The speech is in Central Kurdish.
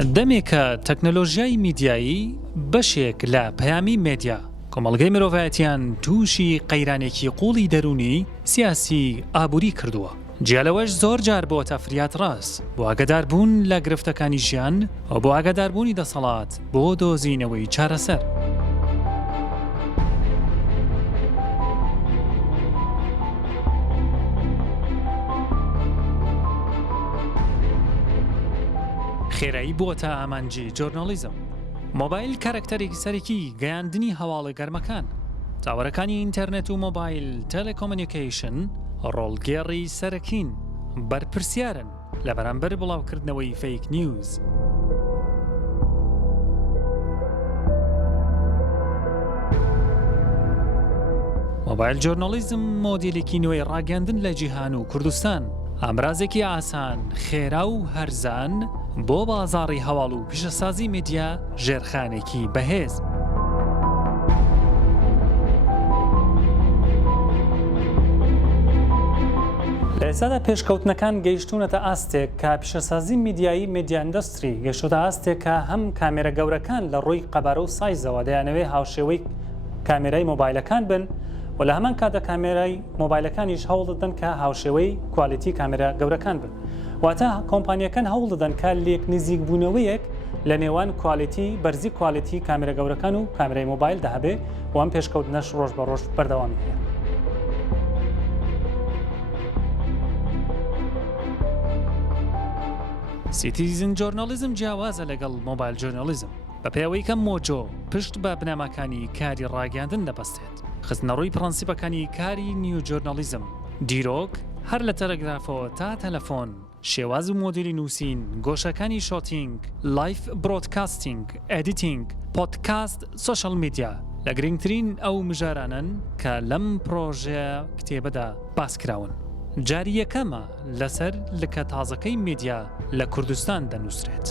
دەمێکە تەکنۆلۆژیای میدیایی بەشێک لە پەیامی مێدیا کۆمەڵگەی مرۆڤایەتیان تووشی قەیرانێکی قوڵی دەرونی سیاسی ئابووری کردووە. جیالەوەش زۆر جار بۆتە فریات ڕاست بۆ ئاگاداربوون لە گرفتەکانی ژیان و بۆ ئاگاداربوونی دەسەڵات بۆ دۆزینەوەی چارەسەر. خێرایی بووە ئامانجی جۆرنالیزم. مۆبایل کارکتەرێکی سەرەکی گەیاندنی هەواڵە گەرمەکان. چاوەڕەکانی ئینتەرنێت و مۆبایل تەلێکۆمنیکیشن ڕۆڵگێڕی سەرەکین بەرپرسیارن لە بەرامبەر بڵاوکردنەوەی فەیک نیوز. مۆبایل جۆرنالیزم مۆدیلێکی نوێی ڕاگەاندن لە جیهان و کوردستان، ئامرازێکی ئاسان، خێرا و هەرزان بۆ بازاڕی هەواڵ و پیشەسازی میدیا ژێرخانێکی بەهێز. لە ئێستادا پێشکەوتنەکان گەیشتوونەتە ئاستێک کە پیشەسازی میدیایی میدیا ئیندەستری گەیشتوتە ئاستێک کە هەم کامێرە گەورەکان لە ڕووی قەبارە و سایزەوە دەیانەوێ هاوشێوەی کامێرای مۆبایلەکان بن و لە هەمان کاتە کامێرای مۆبایلەکانیش هەوڵ دەدەن کە هاوشێوەی کوالیتی کامێرە گەورەکان بن. واتە کۆمپانیەکان هەوڵ دەدەن کە لێک نزیک بوونەوەیەک لە نێوان کوالیتی بەرزی کوالیتی کامێرە گەورەکان و کامێرای مۆبایل دەهەبێ و ئەم پێشکەوتنەش ڕۆژ بە ڕۆژ بەردەوامی هەیە. سیتیزن جۆرنالیزم جیاوازە لەگەڵ مۆبایل جۆرنالیزم بە پێوەی کە مۆجۆ پشت بە بنەماکانی کاری ڕاگەاندن دەبەستێت. خستنەڕووی پرەنسیپەکانی کاری نیو جۆرنالیزم، دیرۆک، هەر لە تەلەگرافەوە تا تەلەفۆن، شێواز و مۆدیلی نووسین، گۆشەکانی شۆتینگ، لایف برۆدکاستینگ، ئەدیتینگ، پۆدکاست، سۆشەڵ میدیا لە گرنگترین ئەو مژارانن کە لەم پرۆژە کتێبەدا باسکراون. جاری یەکەمە لەسەر لکە تازەکەی میدیا لە کوردستان دەنووسرێت.